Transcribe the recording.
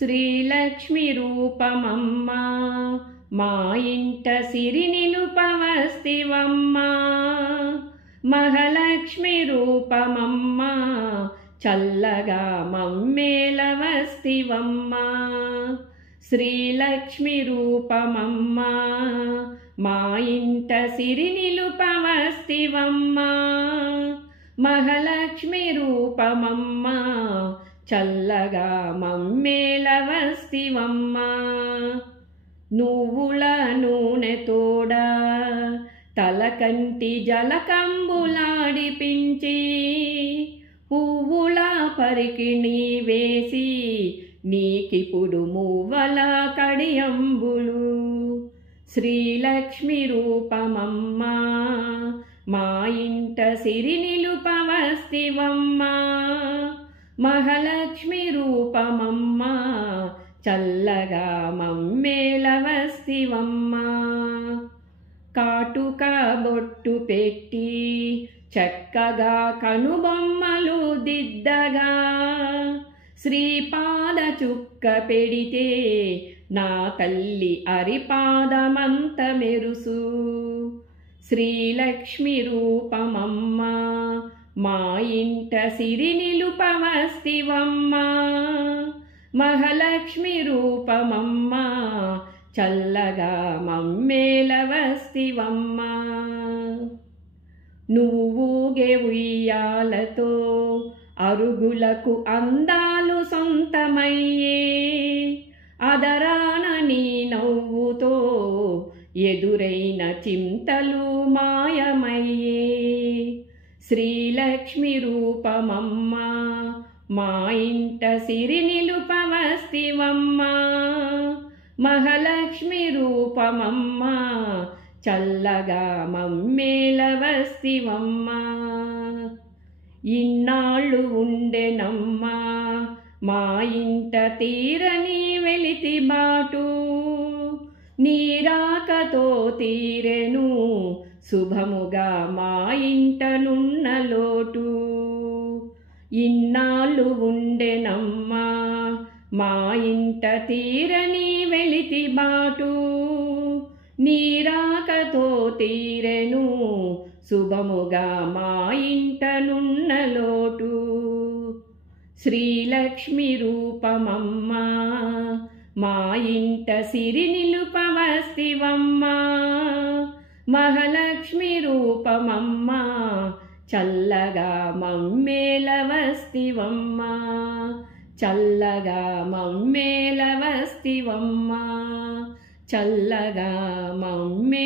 శ్రీలక్ష్మి రూపమమ్మా మా ఇంట సిరి నిలుపవస్తివమ్మా మహాలక్ష్మి రూపమమ్మా చల్లగా మమ్మేలవస్తివమ్మా శ్రీలక్ష్మి రూపమమ్మా మా ఇంట సిరి నిలుపవస్తివమ్మా మహాలక్ష్మి రూపమమ్మా చల్లగా మమ్మేలవస్తివమ్మా నువ్వుల నూనె తోడా తలకంటి జలకంబులాడిపించి పువ్వుల పరికిణి వేసి నీకిప్పుడు మువ్వల కడియంబులు శ్రీలక్ష్మి రూపమమ్మా మా ఇంట సిరి నిలుపవస్తివమ్మా మహాలక్ష్మి రూపమమ్మా చల్లగా మమ్మేలవస్తివమ్మా కాటుక బొట్టు పెట్టి చక్కగా కనుబొమ్మలు దిద్దగా శ్రీపాద చుక్క పెడితే నా తల్లి అరిపాదమంత మెరుసు శ్రీలక్ష్మి రూపమమ్మా మా ఇంట సిరి నిలుపవస్తివమ్మా మహాలక్ష్మి రూపమమ్మా చల్లగా మమ్మేలవస్తివమ్మా నువ్వుగే ఉయ్యాలతో అరుగులకు అందాలు సొంతమయ్యే అదరాన నీ నవ్వుతో ఎదురైన చింతలు మాయమయ్యే శ్రీలక్ష్మి రూపమమ్మా మా ఇంట సిరి నిలుపవస్తివమ్మా మహాలక్ష్మి రూపమమ్మా చల్లగా మమ్మేలవస్తివమ్మా ఇన్నాళ్ళు ఉండెనమ్మా మా ఇంట తీరని వెలితి బాటు నీరాకతో తీరెను శుభముగా మా ఇంటనున్న లోటు ఇన్నాళ్ళు ఉండెనమ్మా మా ఇంట తీరని వెలితి బాటు నీరాకతో తీరెను శుభముగా మా ఇంటనున్న లోటు శ్రీలక్ష్మి రూపమమ్మా మా ఇంట సిరి నిలుపవస్తివమ్మా మహాలక్ష్మి రూపమమ్మా చల్లగా మమ్మేలవస్తివమ్మా చల్లగా మమ్మేలవస్తివమ్మా చల్లగా మమ్మేలవస్తివమ్మా